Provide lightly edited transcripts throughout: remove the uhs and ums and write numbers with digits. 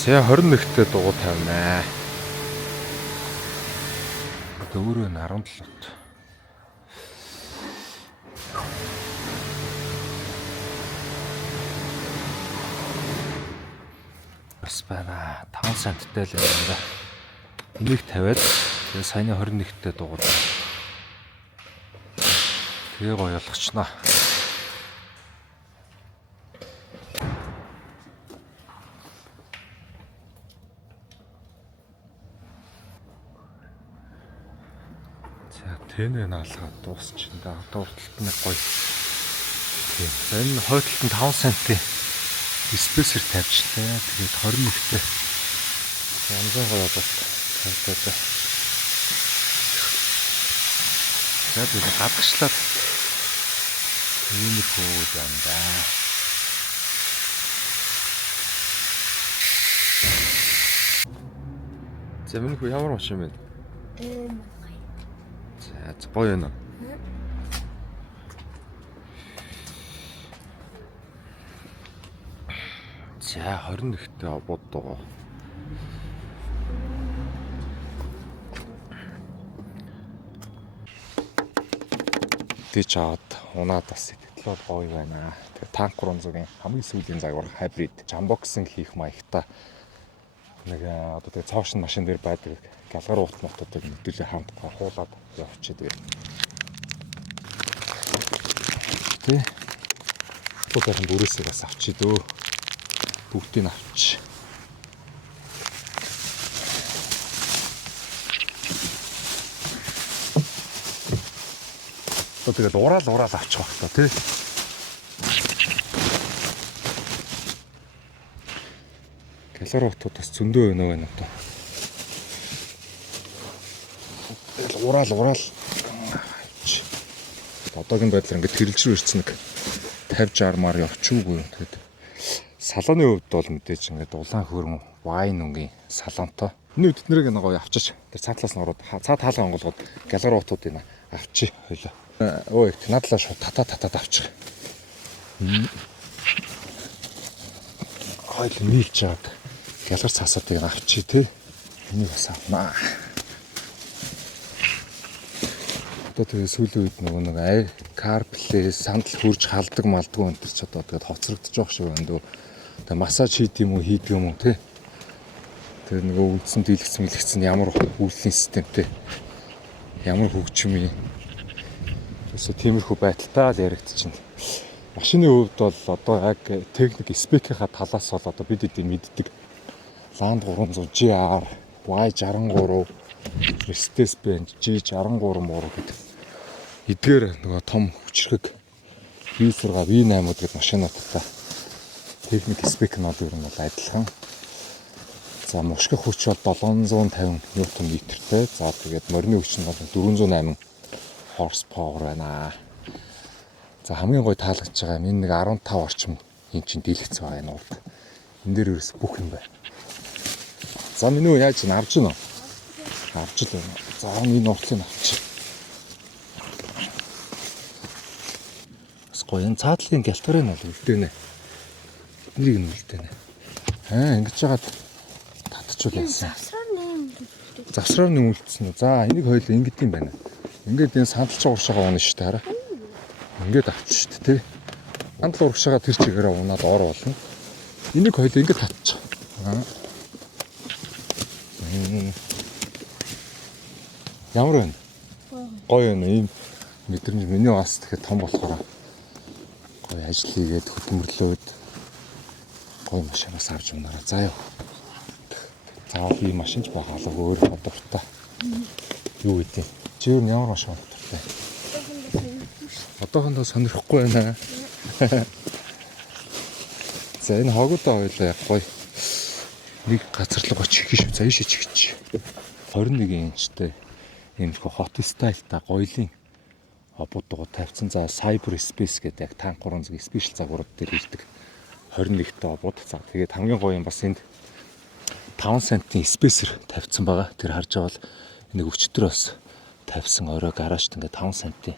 C21-т дугуй тавина. Өөрөө нь 17-т. Бас байна. 5 центтэй л юм да. Энийг тавиад тэгээ саяны 21-т дугуй. Тэгээ гоё болгочноо. Тэнэ наалгаад дуусчихна. Одоо урталт нэг гоё. Тийм. Энэ хойдолд нь 5 центийн спейсер тавьчихлаа. Тэгээд 21-т янзын гоё болоод тавьдаг. За тэгээд гадагшлаад иймэрхүү юм да. За минь хүү ямар машин бэ? За гоё юм. За 21-т обод доо. Тэч аваад унаад бас сэтгэл гоё байна. Тэгээ танк 300-ийн хамгийн сүүлийн загвар хайбрид жамбоксын хийх маягтай нэг одоо тэгээ цоошин машин дээр байдаг галгар уут мотуудыг мэдүүлээ хамт хуулаад явчих тэгээ. Тэ. Бүгдийн бүрээсээ бас авчи дөө. Бүгдийг авчи. Тэгээд ураал авчих байх та тий. Галгаруутууд бас зөндөө байна одоо. Тэгэл ураал. Одоогийн байдлаар ингээд тэрэлж рүү ирсэн нэг 50-60 маар явчихгүй юм. Тэгээд салооны хувьд бол мэдээж ингээд улаан хөрөн вайн өнгийн салонтой. Энэ үед эднэрийг нэг гоё авчиж тэр цаатлаас нь ороод цаад хаалга онголгоод галгаруутуудыг авчи хоёлоо. Ой, надлаа шууд татаад авчих. Хойл нийлж чаад галгар цаасаадыг авчи тий. Энийг бас авнаа. Одоо тэгээ сүүлийн үед нэг CarPlay сандал хурж халдаг малдгүй энэ ч одоо тэгээд хоцрогдож байгаа шиг байна дөө. Тэгээ массаж хийд юм уу хийдэг юм уу тий. Тэр нөгөө үлдсэн дийлэгцэн ямар үйлдлийн системтэй ямар хөгжим юм. Тэсээ тиймэрхүү байдалтай л яригдчихэв. Машины хувьд бол одоо яг техник спекийнхаа талаас бол одоо бид эдийг мэддэг. Land 300 GR, Y63, Mercedes-Benz G63 муу гэдэг. Эдгээр нөгөө том хүчрэг V6, V8 гэдэг машинуудтай техник спекнууд ер нь бол адилхан. За мушгих хүч бол 750 Нм-тэй. За тэгээд морины хүч нь бол 408 horsepower байна. За хамгийн гой таалагдж байгаа энэ нэг 15 орчим инчин дийлэгцэн байгаа энэ урд. Энэ дээр ерөөс бүх юм байна. За минь юу яаж авч гинэ? Авч л байна. За энэ уртлыг авчих. Бас гоё энэ цаадлын гялтгарыг нь бол үлдээнэ. Энийг нь үлдээнэ. Ингэж яагаад татчихвал яасан? Завсраар нь үлдсэн үү? За энийг хоёул ингэдэм байна. Ингээд энэ сандалч урагшаага унаа шүү дээ хараа. Ингээд авчих шүү дээ тий. Сандал урагшаага тэр чигээрээ унаад ор болно. Энийг хоёул ингээд татчих. Ямар вэ? Гоё юм ийм мэдрэмж миний бас тэгэхээр том болохоор гоё ажил хийгээд хөдөлмөрлөөд гоё машинаас авч унаараа заа ёо. Заавал ийм машинч байгаа л өөр дуртай. Юу гэдэг? Чи юу ямар машин дуртай? Одоохондоо сонирхгүй байна. За энэ хогуудаа хоёлаа гоё нэг газарлаг очих шүү. За ийшээ чигч. 21 инчтэй иймэрхүү хот стайлтай гоёлын обод дугуй тавьсан. За Cyber Space гэдэг яг танк 300-ийн спешиал загварууд дээр ирдэг 21-т обод. За тэгээд хамгийн гоё юм бас энд 5 центийн спейсер тавьсан байгаа. Тэр харж байгаа бол нэг өчтөр бас тавьсан орой гаражт ингээд 5 центийн.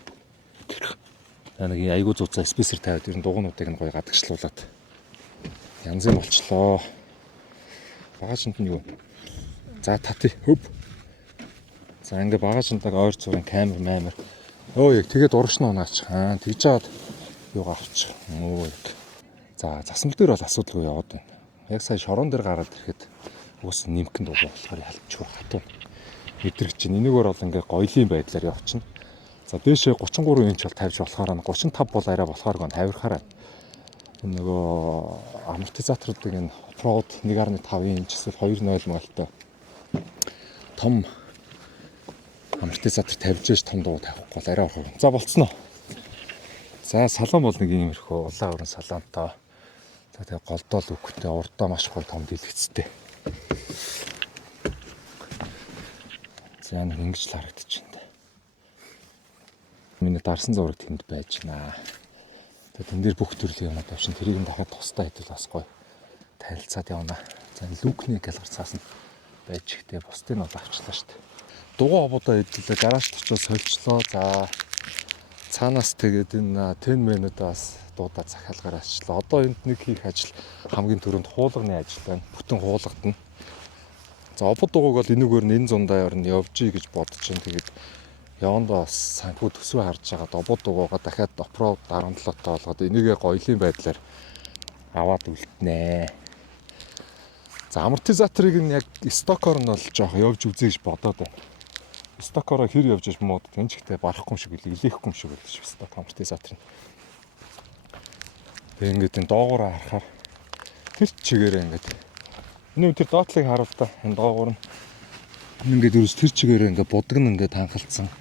Нэг айгуу зузаа спейсер тавиад ер нь дугуйнуудыг нь гоё гадагшлуулад янзын болчлоо. Багажинд нь юу? За татъя. Хөп. За ингээ багажиндаг ойр зургийн камер маамер. Өө яг тэгээд урагшна унаач. Тэгж жаад юугаа авчих. Яг. За засмал дээр бол асуудалгүй яваад байна. Яг сая шорон дээр гараад ирэхэд уус нимкэнд дуулаа болохоор ялчгүй хатуу. Мэдрэг чинь энэгээр бол ингээ гоёлын байдлаар явчихна. За дээшээ 33 инч бол тавьж болохоор 35 бол арай болохоор гон тавирахаараа. Нөгөө амортизаторуудыг энэ Pro 1.5 инч эсвэл 2.0 мальтай том амортизатор тавьж ш том дуу тавихгүй бол арай орох. За болцсноо. За салон бол нэг иймэрхүү улаан өрн салонтой. За тэгээ голдоол үхтэй урдаа маш гоё том дэлгэцтэй. За нэг ингэж л харагдчихэв. Миний дарсан зураг тэнд байж байна. Тэгээ тэн дээр бүх төрлийн юмуд авшин тэрийг нь дахиад тусдаа хэдүүл бас гоё танилцаад явна. За люкний галгарцаас нь байж ихтэй бусдыг нь авчлаа шүү дээ. Дугуй хобуудаа эдлээ гаражт очиж сольчлоо. За цаанаас тэгээд энэ тенменүүд бас дуудаа захиалгаар ажиллаа. Одоо энд нэг хийх ажил хамгийн түрүүнд хуулганы ажил байна. Бүтэн хуулгадна. За обод дугуйг бол энүүгээр нь энэ зундаа орно явжий гэж бодож байна. Тэгээд явандаа бас санхүү төсвөө харж байгаад обод дугуйгаа дахиад опро 17-тоо болгоод энийгээ гоёлын байдлаар аваад үлднэ. За амортизаторыг нь яг стокоор нь бол жоох явж үзье гэж бодоод байна. Стокороо хэр явж иж мод энэ ч ихтэй барахгүй юм шиг илээхгүй юм шиг байлж сток амортизатор нь. Тэгээ ингээд энэ доогоороо харахаар тэр чигээрээ ингээд энэ тэр доотлыг харуул та энэ доогоор нь ингээд ерөөс тэр чигээрээ ингээд будагн ингээд хангалтсан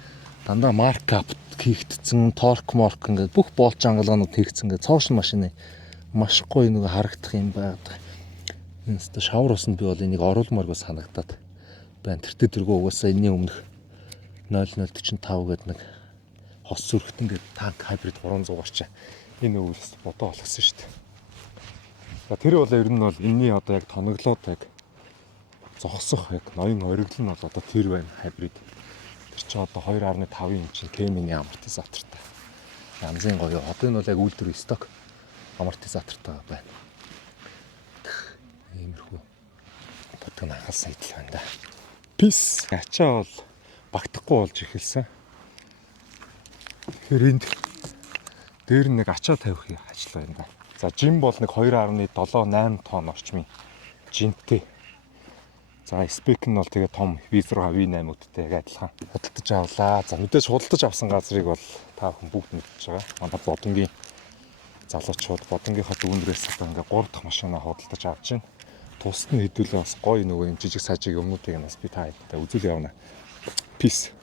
дандаа маркап хийгдсэн торк морк ингээд бүх боолч ангалгаанууд хийгдсэн ингээд цоошин машины маш гоё нэг харагдах юм байдаг. Энэ ч шавар усанд би бол энийг оруулмааргүй санагдаад байна. Тэртээ тэргөө угаасаа энэний өмнөх 0045 гэдэг нэг хос сүрхтэн гэдэг танк хайбрид 300 орчим энэ өвөөс бодоо болгосон шүү дээ. За тэр бол ер нь бол энэний одоо яг тоноглоод яг зогсох яг ноён ориглол нь бол одоо тэр байна хайбрид. Тэр чинь одоо 2.5 инч Кеминий амортизатортай. Янзын гоё. Одоо энэ бол яг үйлдвэр сток амортизатортай байна. Иймэрхүү бодгон хагасан идэл байна да. Пис. Ачаа бол багтахгүй болж эхэлсэн. Тэгэхээр энд дээр нэг ачаа тавих ажил байна да. За жим бол нэг 2.78 тонн орчмын жинтэй. За спек нь бол тэгээ том V6 V8-үүдтэй яг адилхан худалдаж авлаа. За мэдээж худалдаж авсан газрыг бол та бүхэн бүгд мэдчихэж байгаа. Манай Бодонгийн залуучууд Бодонгийнхаа дүүнрээс одоо ингээ 3 дахь машинаа худалдаж авч байна. Тусад нь хэдүүлээ бас гоё нөгөө юм жижиг сажиг юмнуудыг нь бас би та хэдтэй үзүүл явна. Peace.